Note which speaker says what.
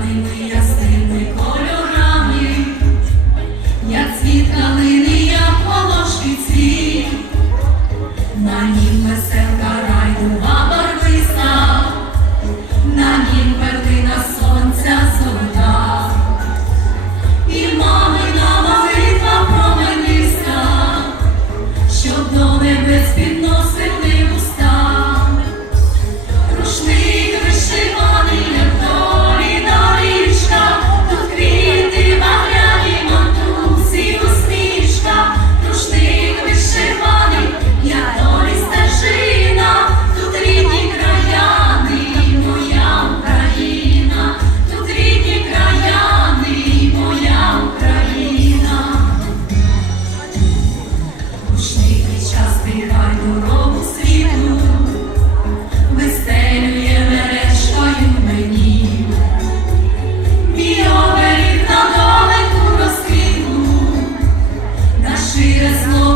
Speaker 1: Amém. Yes, Lord.